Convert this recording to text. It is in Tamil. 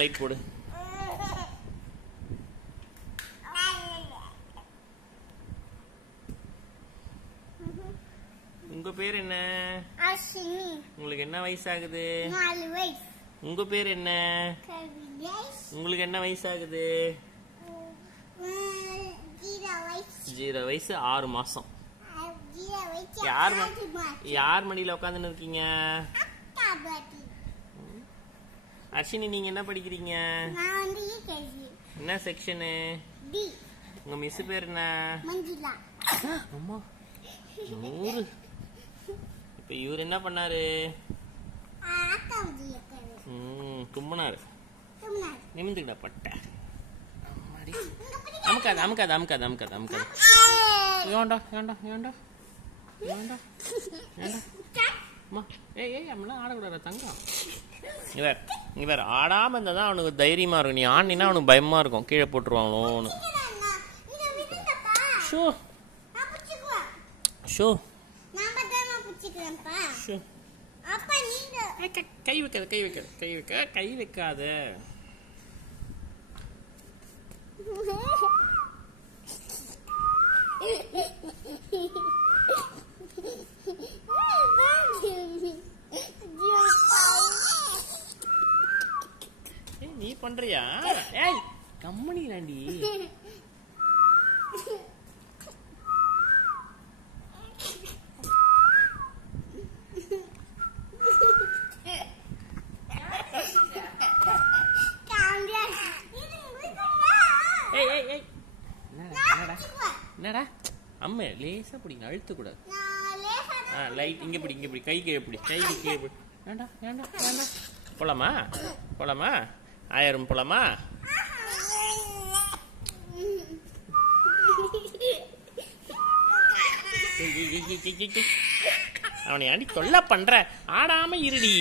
லைட் போடு. உங்க பேர் என்ன? அஸ்வினி. உங்களுக்கு என்ன வயசு ஆகுது? 4 வயசு. உங்க பேர் என்ன? கவியேஷ். உங்களுக்கு என்ன வயசு ஆகுது? 0 வயசு. 0 வயசு 6 மாசம். 0 வயசு. யார் மடியில உட்காந்துன்னு இருக்கீங்க? அக்கா பாட்டி. அர்ஷினி, நீங்க என்ன படிக்கிறீங்க? நான் வந்து யூகேஜி. என்ன செக்ஷனு? டி. உங்க மிஸ் பேர் என்ன? மஞ்சுளா. அம்மா 100. இப்ப இவர் என்ன பண்ணாரு? அக்கா வந்து இருக்காரு. தும்பினாரு. தும்னாரு. நிமிந்துக்கிட்ட பட்ட. அமுக்காது அமுக்காது அமுக்காது அமுக்காது அமுக்காது. ஏண்டா ஏண்டா ஏண்டா ஏண்டா ஏண்டா அம்மா. ஏய் அப்படிலாம் ஆடக்கூடாது தங்கம். இவர் ஆடாம இருந்தா தான் அவனுக்கு தைரியமா இருக்கும். நீ ஆடினா அவனுக்கு பயமா இருக்கும், கீழே போட்டுருவாங்களோன்னு. ஷோ ஷோ கை வைக்காத கை வைக்காத கை வைக்க கை வைக்காத. நீ பண்றியா? ஏய் கம்மனி ராண்டி. என்னடா அம்மா லேசா பிடிங்க, அழுத்த கூடாது. லைட் இங்க பிடி இங்க பிடி, கை கீழே பிடி, கை கீழே பிடி. ஏண்டா ஏண்டா ஏண்டா. போலாமா போலாமா? 1000 போலாமா? அவனை ஆண்டி தொல்லை பண்ற, ஆடாம இருடி.